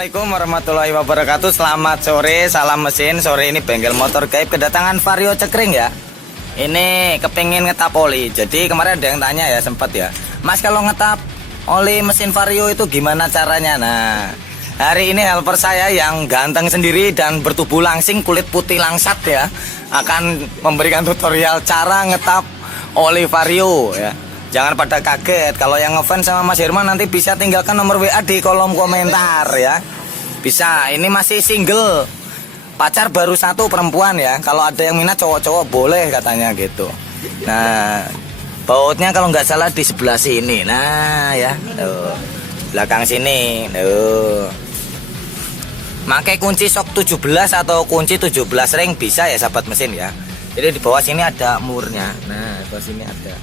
Assalamualaikum warahmatullahi wabarakatuh. Selamat sore, salam mesin. Sore ini bengkel motor gaib kedatangan Vario Cekring ya. Ini kepingin ngetap oli. Jadi kemarin ada yang tanya ya, sempat ya, Mas kalau ngetap oli mesin Vario itu gimana caranya? Nah, hari ini helper saya yang ganteng sendiri dan bertubuh langsing, kulit putih langsat ya, akan memberikan tutorial cara ngetap oli Vario ya. Jangan pada kaget, kalau yang ngefans sama Mas Herman nanti bisa tinggalkan nomor WA di kolom komentar ya. Bisa, ini masih single, pacar baru satu perempuan ya. Kalau ada yang minat cowok-cowok boleh katanya gitu. Nah, bautnya kalau nggak salah di sebelah sini. Nah ya, tuh, belakang sini. Tuh. Pakai kunci sok 17 atau kunci 17 ring bisa ya sahabat mesin ya. Jadi di bawah sini ada murnya. Nah, bawah sini ada.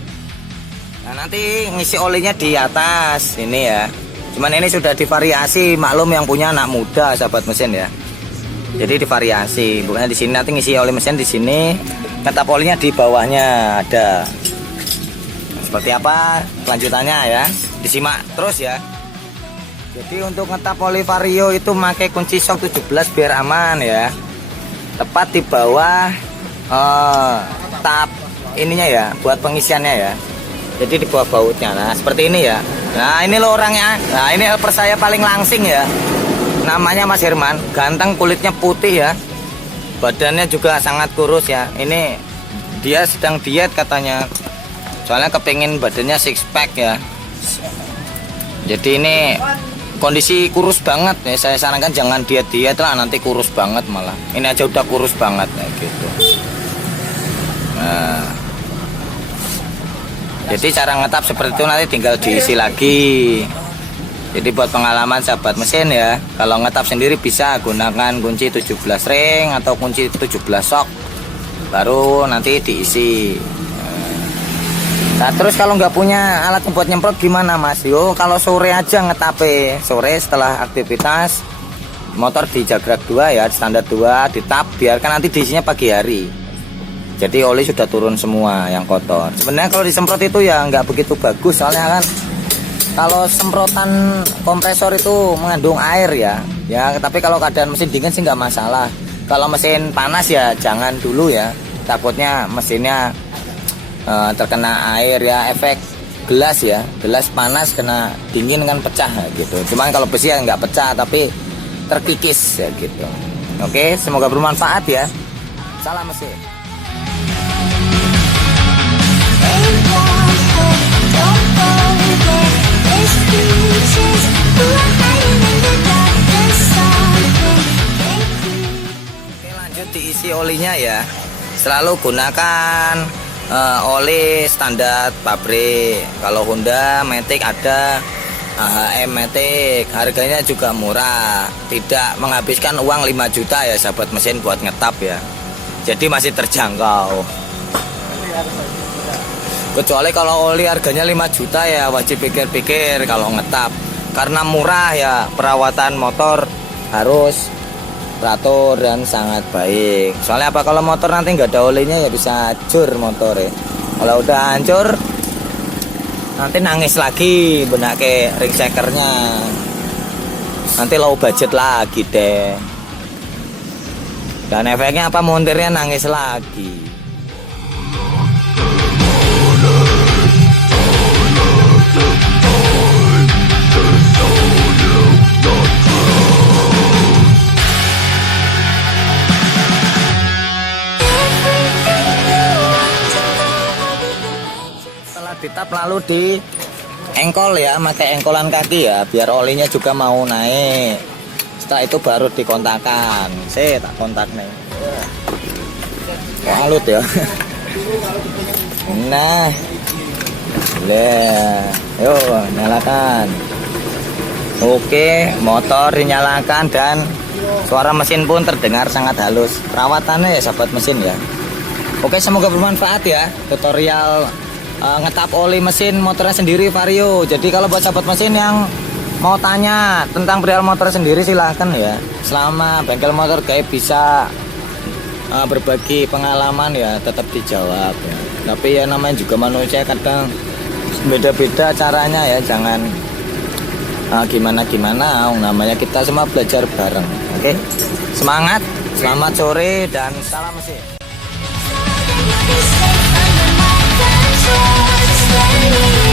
Nah, nanti ngisi olinya di atas ini ya. Cuman ini sudah divariasi, maklum yang punya anak muda sahabat mesin ya. Jadi divariasi, bukannya di sini nanti ngisi oli mesin di sini, ngetap olinya di bawahnya ada. Seperti apa kelanjutannya ya? Disimak terus ya. Jadi untuk ngetap oli Vario itu pakai kunci sok 17 biar aman ya. Tepat di bawah tap ininya ya, buat pengisiannya ya. Jadi di bawah bautnya, nah seperti ini ya. Nah ini loh orangnya. Nah ini helper saya paling langsing ya. Namanya Mas Herman, ganteng, kulitnya putih ya. Badannya juga sangat kurus ya. Ini dia sedang diet katanya. Soalnya kepingin badannya six pack ya. Jadi ini kondisi kurus banget ya. Saya sarankan jangan diet-diet lah, nanti kurus banget malah. Ini aja udah kurus banget kayak gitu. Nah, jadi cara ngetap seperti itu nanti tinggal diisi lagi. Jadi buat pengalaman sahabat mesin ya, kalau ngetap sendiri bisa gunakan kunci 17 ring atau kunci 17 sok, baru nanti diisi. Nah terus kalau nggak punya alat buat nyemprot gimana Mas? Yo kalau sore aja ngetape, sore setelah aktivitas motor di jagrak 2 ya, standar 2 ditap, biarkan nanti diisinya pagi hari. Jadi oli sudah turun semua yang kotor. Sebenarnya kalau disemprot itu ya nggak begitu bagus, soalnya kan kalau semprotan kompresor itu mengandung air ya. Ya tapi kalau keadaan mesin dingin sih nggak masalah. Kalau mesin panas ya jangan dulu ya. Takutnya mesinnya terkena air ya, efek gelas ya. Gelas panas kena dingin kan pecah gitu. Cuman kalau besi ya nggak pecah tapi terkikis ya gitu. Oke, semoga bermanfaat ya. Salam mesin. Oke, lanjut diisi olinya ya. Selalu gunakan oli standar pabrik. Kalau Honda Matic ada, HM Matic, harganya juga murah, tidak menghabiskan uang 5 juta ya sahabat mesin buat ngetap ya. Jadi masih terjangkau. Kecuali kalau oli harganya 5 juta ya wajib pikir-pikir kalau ngetap. Karena murah ya, perawatan motor harus teratur dan sangat baik. Soalnya apa, kalau motor nanti nggak ada olinya ya bisa hancur motor ya. Kalau udah hancur nanti nangis lagi benak ke ring shakernya. Nanti low budget lagi deh. Dan efeknya apa, montirnya nangis lagi. Ditap lalu di engkol ya, pakai engkolan kaki ya, biar olinya juga mau naik. Setelah itu baru dikontakan. Saya tak kontak nih. Walut ya. Nah, yuk nyalakan. Oke, motor dinyalakan dan suara mesin pun terdengar sangat halus. Perawatannya ya sahabat mesin ya. Oke, semoga bermanfaat ya tutorial ngetap oli mesin motornya sendiri Vario. Jadi kalau buat sahabat mesin yang mau tanya tentang perihal motor sendiri silahkan ya. Selama bengkel motor gaib bisa berbagi pengalaman ya tetap dijawab ya. Tapi ya namanya juga manusia, kadang beda-beda caranya ya. Jangan gimana, namanya kita semua belajar bareng. Oke, semangat, selamat sore dan salam mesin. Stay under my control, stay